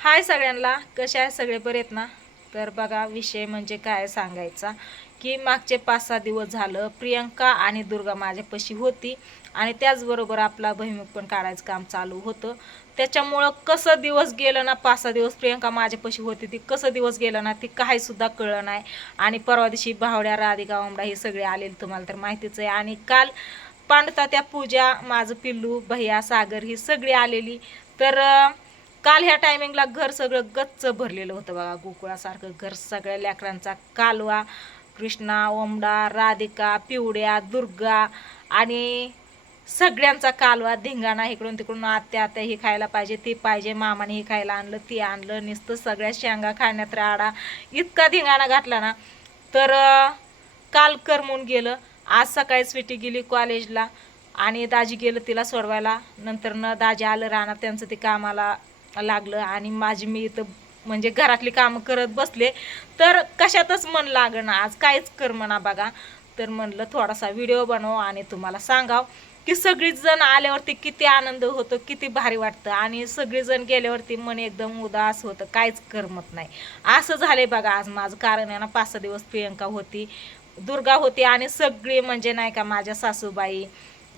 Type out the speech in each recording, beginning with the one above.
हाय सगळ्यांना. कसे आहे सगळे? बरे आहेत ना? तर बघा विषय म्हणजे काय सांगायचा? की मागचे पाच सहा दिवस झालं प्रियंका आणि दुर्गा माझ्यापाशी होती आणि त्याचबरोबर आपला बहिमुख पण काढायचं काम चालू होतं. त्याच्यामुळं कसं दिवस गेलं ना पाच सहा दिवस प्रियंका माझ्यापाशी होती ती कसं दिवस गेलं ना ती काहीसुद्धा कळलं नाही. आणि परवा दिवशी भावड्या राधिका ओमडा हे सगळे आलेले तुम्हाला तर माहितीच आहे. आणि काल पांडता त्या पूजा माझं पिल्लू भैया सागर ही सगळी आलेली. तर काल ह्या टायमिंगला घर सगळं गच्च भरलेलं होतं बघा. गोकुळासारखं घर सगळ्या लेकरांचा कालवा कृष्णा ओमडा राधिका पिवड्या दुर्गा आणि सगळ्यांचा कालवा धिंगाणा इकडून तिकडून आत्या आत्या हे खायला पाहिजे ते पाहिजे मामाने हे खायला आणलं ते आणलं नुसतं सगळ्या शेंगा खाण्यात राडा. इतका धिंगाणा घातला ना. तर काल करमून गेलं. आज सकाळी स्वीटी गेली कॉलेजला आणि दाजी गेलं तिला सोडवायला. नंतर न दाजी आलं राहणार त्यांचं ते कामाला लागलं आणि माझी मी इथं म्हणजे घरातली कामं करत बसले. तर कशातच मन लागणं आज काहीच कर म्हणा बघा. तर म्हणलं थोडासा व्हिडिओ बनव आणि तुम्हाला सांगाव की सगळीच जण आल्यावरती किती आनंद होतो किती भारी वाटतं. आणि सगळीजण गेल्यावरती मन एकदम उदास होतं. काहीच करमत नाही. असं झालंय बघा आज. माझं कारण आहे ना पाच सहा दिवस प्रियंका होती दुर्गा होती आणि सगळी म्हणजे नाही का माझ्या सासूबाई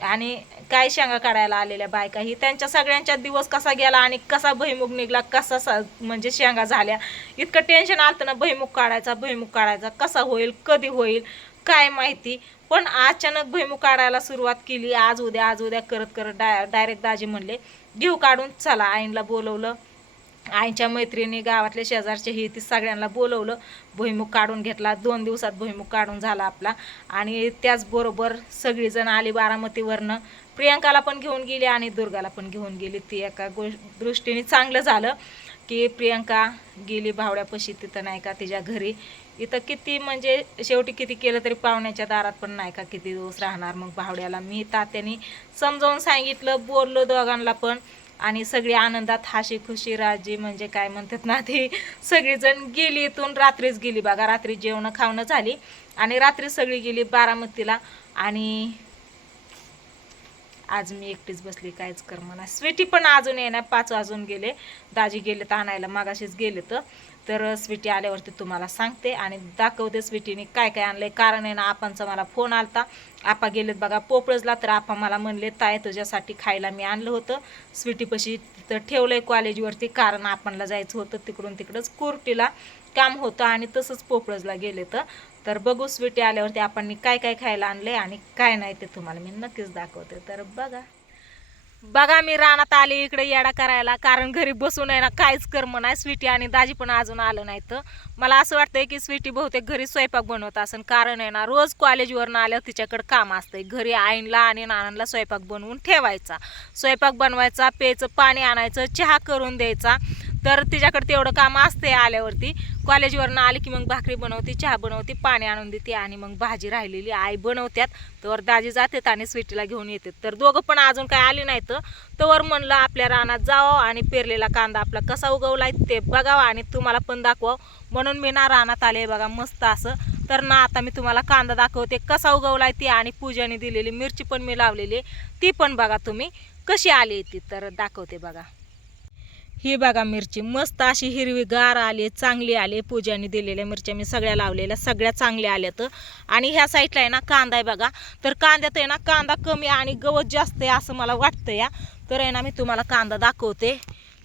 आणि काय शेंगा काढायला आलेल्या बायका ही त्यांच्या सगळ्यांच्या दिवस कसा गेला आणि कसा भुईमुग निघला कसा सा म्हणजे शेंगा झाल्या. इतकं टेन्शन आलं ना भुईमुग काढायचा भुईमुग काढायचा कसा होईल कधी होईल काय माहिती. पण अचानक भुईमुग काढायला सुरुवात केली आज उद्या आज उद्या करत करत डाय डायरेक्ट दाजी म्हणले घेऊ काढून चला आईनला बोलवलं. आईच्या मैत्रिणी गावातल्या शेजारचे हे ती सगळ्यांना बोलवलं. भुईमुग काढून घेतला. दोन दिवसात भुईमुग काढून झाला आपला. आणि त्याचबरोबर सगळीजण आली बारामतीवरनं. प्रियांकाला पण घेऊन गेली आणि दुर्गाला पण घेऊन गेली. ती एका गो दृष्टीने चांगलं झालं की प्रियंका गेली भावड्यापाशी. तिथं नाही का तिच्या घरी. इथं किती म्हणजे शेवटी किती केलं तरी पाहुण्याच्या दारात पण नाही का किती दिवस राहणार. मग भावड्याला मी तात्यानी समजावून सांगितलं बोललो दोघांना पण. आणि सगळी आनंदात हाशी खुशी राजी म्हणजे काय म्हणतात ना ते सगळीजण गेली इथून रात्रीच गेली बघा रात्री जेवण खावणं झाली आणि रात्री सगळी गेली बारामतीला आणि आज मी एकटीच बसली कायच कर म्हणा स्वीटी पण अजून येणार पाच वाजून गेले. दाजी गेले तर आणायला मागाशीच गेले तर तर स्वीटी आल्यावरती तुम्हाला सांगते आणि दाखवते स्वीटीने काय काय आणलं आहे कारण आहे ना आपांचा मला फोन आलता. आपा गेलेत बघा पोपळजला तर आपा मला म्हणले ताय तुझ्यासाठी खायला मी आणलं होतं. स्वीटीपाशी तिथं आहे कॉलेजवरती कारण आपणला जायचं होतं तिकडून तिकडंच कुर्टीला. काम होतं आणि तसंच पोपळजला गेले तर. तर बघू स्वीटी आल्यावरती आपण काय काय खायला आणलंय आणि काय नाही ते तुम्हाला मी नक्कीच दाखवते. तर बघा. बघा मी रानात आले इकडे येडा करायला कारण घरी बसून आहे ना काहीच कर्म नाही स्वीटी आणि दाजी पण अजून आलं नाही तर मला असं वाटतंय की स्वीटी बहुतेक घरी स्वयंपाक बनवत असेल कारण आहे ना रोज कॉलेजवरून आल्यावर तिच्याकडे काम असतंय. घरी आईनला आणि नानांना स्वयंपाक बनवून ठेवायचा. स्वयंपाक बनवायचा प्यायचं पाणी आणायचं चहा करून द्यायचा. तर तिच्याकडे तेवढं काम असते आल्यावरती. कॉलेजवरनं आली की मग भाकरी बनवते चहा बनवते पाणी आणून देते आणि मग भाजी राहिलेली आई बनवत्यात. तर दाजी जातात आणि स्वीटीला घेऊन येतात. तर दोघं पण अजून काय आले नाहीत. तर म्हणलं आपल्या रानात जावं आणि पेरलेला कांदा आपला कसा उगवलाय ते बघावं आणि तुम्हाला पण दाखवावं. म्हणून मी ना रानात आले बघा मस्त असं. तर ना आता मी तुम्हाला कांदा दाखवते कसा उगवलाय ती आणि पूजाने दिलेली मिरची पण मी लावलेली ती पण बघा तुम्ही कशी आली ती? तर दाखवते बघा. ही बघा मिरची मस्त अशी हिरवी गार आली चांगली आली. पूजाने दिलेल्या मिरच्या मी सगळ्या लावलेल्या सगळ्या चांगल्या आल्यात. आणि ह्या साईडला आहे ना कांदा आहे बघा. तर कांद्यात आहे ना कांदा कमी आणि गवत जास्त आहे असं मला वाटतं या तर आहे ना मी तुम्हाला कांदा दाखवते.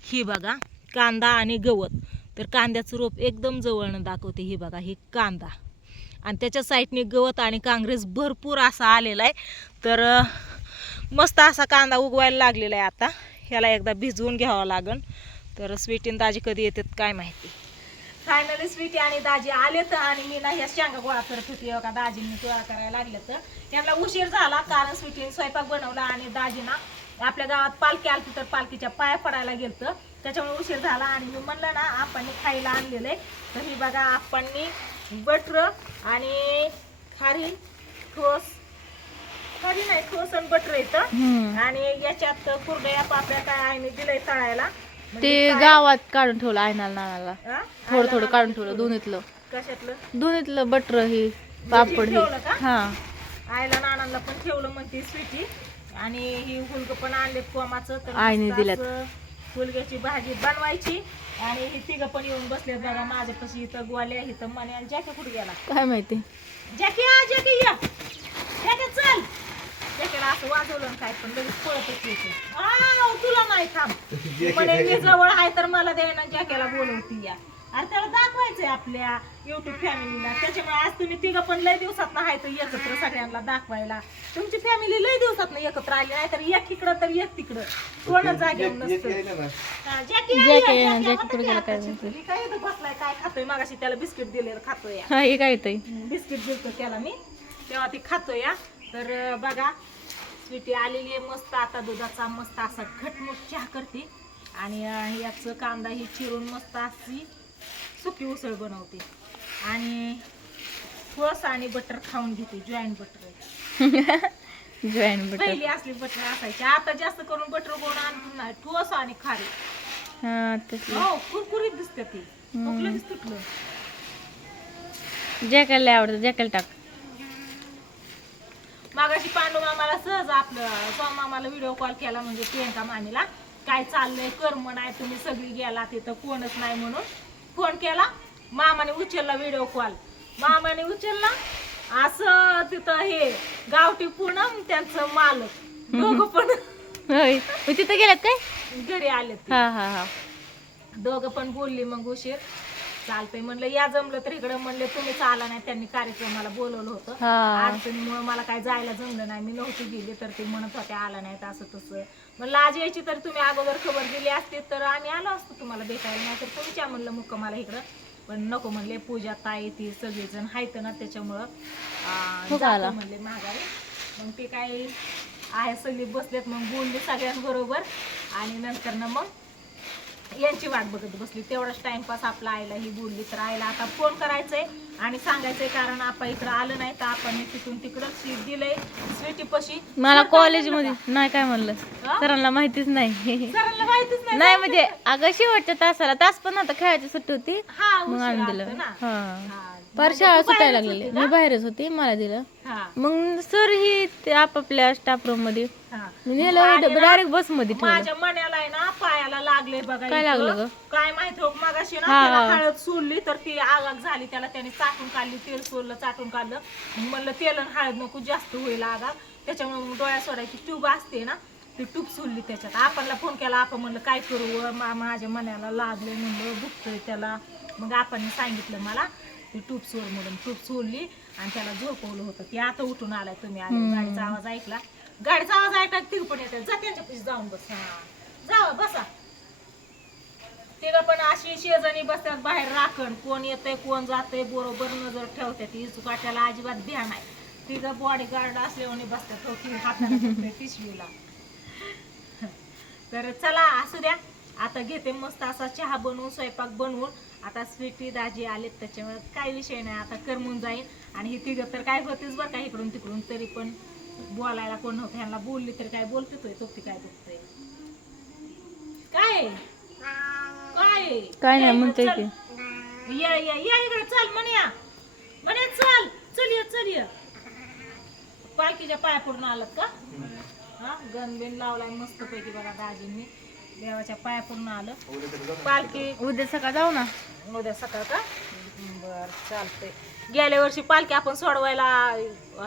ही बघा कांदा आणि गवत. तर कांद्याचं रोप एकदम जवळनं दाखवते ही बघा ही कांदा. आणि त्याच्या साईडने गवत आणि काँग्रेस भरपूर असा आलेला आहे. तर मस्त असा कांदा उगवायला लागलेला आहे आता. ह्याला एकदा भिजवून घ्यावं लागन. तर स्वीटी आणि दाजी कधी येतात काय माहिती. फायनली स्वीटी आणि दाजी आले तर आणि मी ना ह्या शेंगा गोळा करत होती. का दाजींनी गोळा करायला लागले तर त्यांना उशीर झाला कारण स्वीटीने स्वयंपाक बनवला आणि दाजीना आपल्या गावात पालखी आलती तर पालखीच्या पाया पडायला गेलतं. त्याच्यामुळे उशीर झाला आणि मी म्हणलं ना आपण खायला आणलेलं आहे. तर ही बघा आपणनी बटर आणि खारी ठोस खारी नाही आणि बटर येतं आणि याच्यात कुरडया पापड्या काय आईने दिलंय तळायला. म्हणजे ते गावात काढून ठेवलं आयनाला नानाला? थोडं थोडं काढून नानाला ठेवलं दोन्हीतलं. कशातलं? दोन्हीतलं बटर ही पापड ठेवलं हे? हा. आईला नानांना पण ठेवलं म्हणते स्वीटी. आणि ही हुलग पण आणले कोमाचं तर आईने दिल्यात. फुलग्याची भाजी बनवायची. आणि ही तिघं पण येऊन बसले बघा माझ्यापाशी इथं गोल्या इथं मने आणि जॅके कुठे गेला? काय माहिती? जॅके या जॅके या. असं वाजवलं काय पण लगेच पळतच येते. आव, तुला नाही थांब. मी जवळ आहे तर मला द्यायला जॅकेला बोलवती या. अरे त्याला दाखवायचंय आपल्या युट्यूब फॅमिलीला त्याच्यामुळे आज तुम्ही तिघं पण लय दिवसात नाही तर एकत्र सगळ्यांना दाखवायला. तुमची फॅमिली लय दिवसात एकत्र आली नाही तर एक इकडं तर एक तिकडं. कोण जागेवर नसतं. हा, जॅकी आहे, जॅकी आहे ना, जॅकी जॅकी आता कुठे गेला काय आता माहिती. चिखली काय इथं बसलाय काय खातोय? मागाशी त्याला बिस्किट दिलेलं खातोय हा हे काय येतंय बिस्किट दिलतो त्याला मी. तेव्हा ती खातोय या तर अं, बघा स्वीटी आलेली आहे मस्त आता दुधाचा मस्त असा खटमट चहा करते. आणि याचं कांदा ही चिरून मस्त अशी सुकी उसळ बनवते. आणि फस आणि बटर खाऊन घेते जॉईंट बटर जॉईन बटर पहिली असली बटर असायची आता जास्त करून बटर कोण आणत नाही ठोस आणि खारी. हा कुरकुरीत दिसते ती. जॅकेला लय आवडतं जॅकेला टाक. मागाशी पांडू मामाला सहज आपलं स्वामी मामाला व्हिडिओ कॉल केला म्हणजे प्रियंका मामीला. काय चाललंय? कर्म नाही तुम्ही सगळी गेला तिथं कोणच नाही म्हणून. फोन केला मामाने उचलला व्हिडिओ कॉल मामाने उचलला असं तिथं हे गावठी पूनम त्यांचं मालक. दोघं पण होय. मग तिथं गेल्यात काय? घरी आले हा हा हा. दोघं पण बोलली मग उशीर. चालतंय. म्हणलं या जमलं तर इकडं म्हणले तुम्हीच आला नाही त्यांनी कार्यक्रमाला बोलवलं होतं. हा. अडचणीमुळे मला काय जायला जमलं नाही. मी नव्हती गेली तर ते म्हणत होते आला नाही तर असं तसं. म्हणलं आज यायची तर तुम्ही अगोदर खबर दिली असती तर आम्ही आलो असतो तुम्हाला भेटायला. नाही तर तुमच्या म्हणलं मुक्कामाला इकडं. पण नको म्हणले पूजा ताई ती सगळेजण आहेत ना त्याच्यामुळं अं, हो का आला? जातो म्हणले माघारी. मग ते काय आहे सगळी बसलेत मग बोलली सगळ्यांबरोबर. आणि नंतर ना मग यांची वाट बघत बसली. तेवढाच टाइमपास आपला आईला ही बोलली तर आईला आता फोन करायचंय आणि सांगायचंय कारण आपण इकडं आलं नाही तर आपण तिथून तिकडं सीट दिलंय. स्वीटी पशी मला कॉलेजमध्ये नाही काय म्हणलं? सरांना माहितीच नाही. सरांना माहितीच नाही. नाही म्हणजे अगं शेवटच्या तासाला तास पण आता खेळायची सुट्टी होती. मग आणून दिलं. म्हणजे शाळा सुटायला लागलेली मी? बाहेरच होती मला दिलं. मग सर ही आपापल्या स्टाफ रूममध्ये मी नेलं डायरेक्ट बसमध्ये ठेवलं. माझ्या मण्याला आहे ना पायाला लागले बघा काय इथं. लागलं ग? काय माहिती हो मागाशी ना हा, त्याला हा. हळद सोडली तर ती आगाग झाली. त्याला त्याने चाटून काढली तेल सोडलं चाटून काढलं. मग म्हणलं तेल आणि हळद नको जास्त होईल आगाग. त्याच्यामुळे मग डोळ्या सोडायची ट्यूब असते ना ती ट्यूब सोडली त्याच्यात. आपणला फोन केला आपण म्हणलं काय करू व? मा- माझ्या मण्याला लागले म्हणलं दुखतोय त्याला. मग आपण सांगितलं मला ती ट्यूब सोड म्हणून. ट्यूब सोडली आणि त्याला झोपवलं होतं. ती आता उठून आलाय तुम्ही. आले गाडीचा आवाज ऐकला. गाडीचा आवाज ऐकला ती पण येतात. जा त्यांच्या पैसे जाऊन बस. हा जावा बसा. तिला पण अशी शेजारी बसतात बाहेर राखण. कोण येतंय कोण जातंय बरोबर नजर ठेवतात. इचुका अजिबात ध्यान आहे तिथं बॉडी गार्ड असल्याने बसतात. हो ती हाताला पिशवीला. तर चला असू द्या. आता घेते मस्त असा चहा बनवून स्वयंपाक बनवून. आता स्वीटी दाजी आलेत त्याच्यामुळे काय विषय नाही. आता करमून जाईल. आणि ही तिघं तर काय होतेच बरं का इकडून तिकडून तरी पण. बोलायला कोण नव्हतं ह्यांना बोलली तर काय बोलतोय तो? ती काय दुखतोय काय? काय? काय नाही की चल. या या या इकडे चल म्हण्या म्हण्या चल. चल ये चल ये. पालखीच्या पाया पडून आलात का? हा? गण बिन लावलाय मस्त पैकी बघा दाजींनी. देवाच्या पाया पडून आलं. पालखी उद्या सकाळ जाऊ ना? उद्या सकाळ का? बर चालतंय. गेल्या वर्षी पालखी आपण सोडवायला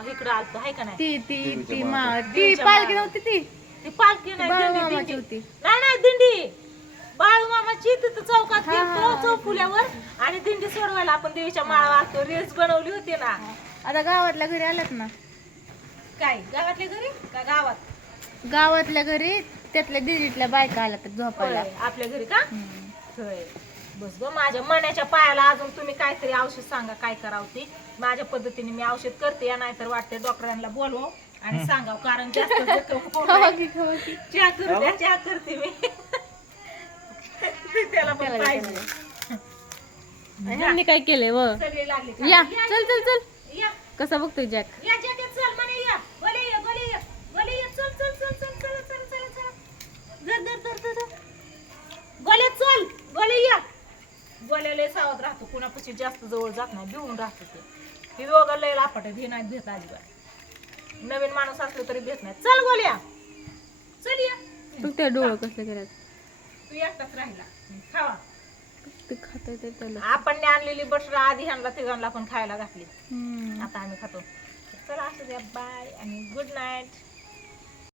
इकडं आलतो हाय का नाही? ती ती ती मा ती पालखी. नव्हती ती? ती पालखी नाही बाळू दिंडी, मामाची दिंडी. होती. नाही नाही दिंडी. बाळू मामाची तिथं चौकात गेलतो चौफुल्यावर. आणि दिंडी सोडवायला आपण देवीच्या माळा आलतो रील्स बनवली होती ना. आता गावातल्या घरी आल्यात ना? काय? गावातल्या घरी? का गावात? गावातल्या घरी त्यातल्या दिदीतल्या बायका आल्या तर झोपायला आपल्या घरी का? हम्म. होय. बस ग माझ्या मनाच्या पायाला अजून तुम्ही काहीतरी औषध सांगा काय करावं ते. माझ्या पद्धतीने मी औषध करते या नाहीतर वाटते डॉक्टरांना बोलवा आणि सांगाव कारण जास्त जखम होऊ खावा नये. की, खावा की. चहा करू द्या चहा करते मी. त्याला पण त्याला पाहिजे. आणि ह्यांनी काय केलंय व? सगळे लागले का? या या, चल चल चल. या. कसा बघतोय जॅक? या जॅकेट चल म्हणे या. गोले या गोले या. गोले या चल चल चल चल चल चल चल चल. धर धर धर धर धर. गोले चल गोले या. गोल्याला सावध राहतो. कुणापाशी जास्त जवळ जात नाही भिवून राहतो ते. ती दोघं लय लापाट हे नाही भेट अजिबात. नवीन माणूस असलं तरी भेट नाही. चल गोल्या. चल या. त्या डोळं कसं केल्यात तू एकटाच राहिला. खावा. ते खाता येते त्याला. आपण आणलेली बटर आधी ह्यांना तिघांना पण खायला घातली. हम्म. आता आम्ही खातो. चला असू द्या. बाय आणि गुड नाईट